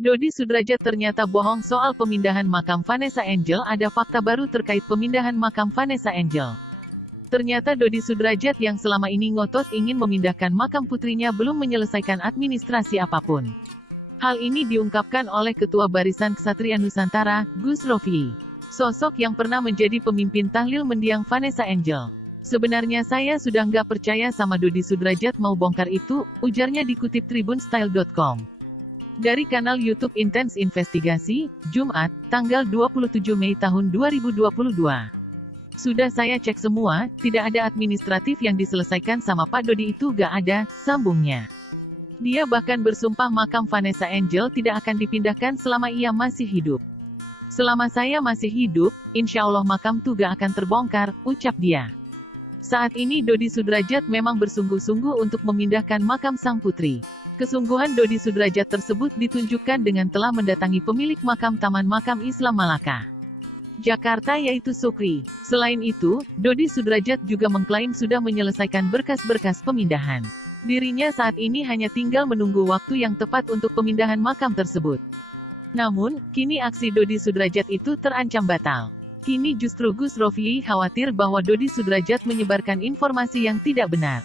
Dodi Sudrajat ternyata bohong soal pemindahan makam Vanessa Angel. Ada fakta baru terkait pemindahan makam Vanessa Angel. Ternyata Dodi Sudrajat yang selama ini ngotot ingin memindahkan makam putrinya belum menyelesaikan administrasi apapun. Hal ini diungkapkan oleh Ketua Barisan Ksatria Nusantara, Gus Rofi. Sosok yang pernah menjadi pemimpin tahlil mendiang Vanessa Angel. Sebenarnya saya sudah nggak percaya sama Dodi Sudrajat mau bongkar itu, ujarnya dikutip tribunstyle.com. Dari kanal YouTube Intens Investigasi, Jumat, tanggal 27 Mei tahun 2022. Sudah saya cek semua, tidak ada administratif yang diselesaikan sama Pak Dodi itu gak ada, sambungnya. Dia bahkan bersumpah makam Vanessa Angel tidak akan dipindahkan selama ia masih hidup. Selama saya masih hidup, insya Allah makam tuh gak akan terbongkar, ucap dia. Saat ini Dodi Sudrajat memang bersungguh-sungguh untuk memindahkan makam sang putri. Kesungguhan Dodi Sudrajat tersebut ditunjukkan dengan telah mendatangi pemilik makam Taman Makam Islam Malaka, Jakarta yaitu Sukri. Selain itu, Dodi Sudrajat juga mengklaim sudah menyelesaikan berkas-berkas pemindahan. Dirinya saat ini hanya tinggal menunggu waktu yang tepat untuk pemindahan makam tersebut. Namun, kini aksi Dodi Sudrajat itu terancam batal. Kini justru Gus Rofi khawatir bahwa Dodi Sudrajat menyebarkan informasi yang tidak benar.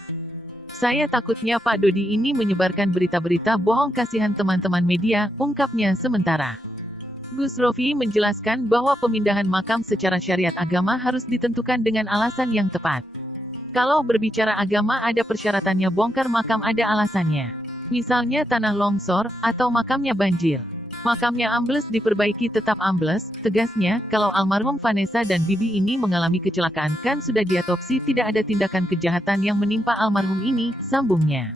Saya takutnya Pak Dodi ini menyebarkan berita-berita bohong, kasihan teman-teman media, ungkapnya sementara. Gus Rofi menjelaskan bahwa pemindahan makam secara syariat agama harus ditentukan dengan alasan yang tepat. Kalau berbicara agama ada persyaratannya, bongkar makam ada alasannya. Misalnya tanah longsor, atau makamnya banjir. Makamnya ambles diperbaiki tetap ambles, tegasnya. Kalau almarhum Vanessa dan Bibi ini mengalami kecelakaan kan sudah diotopsi, tidak ada tindakan kejahatan yang menimpa almarhum ini, sambungnya.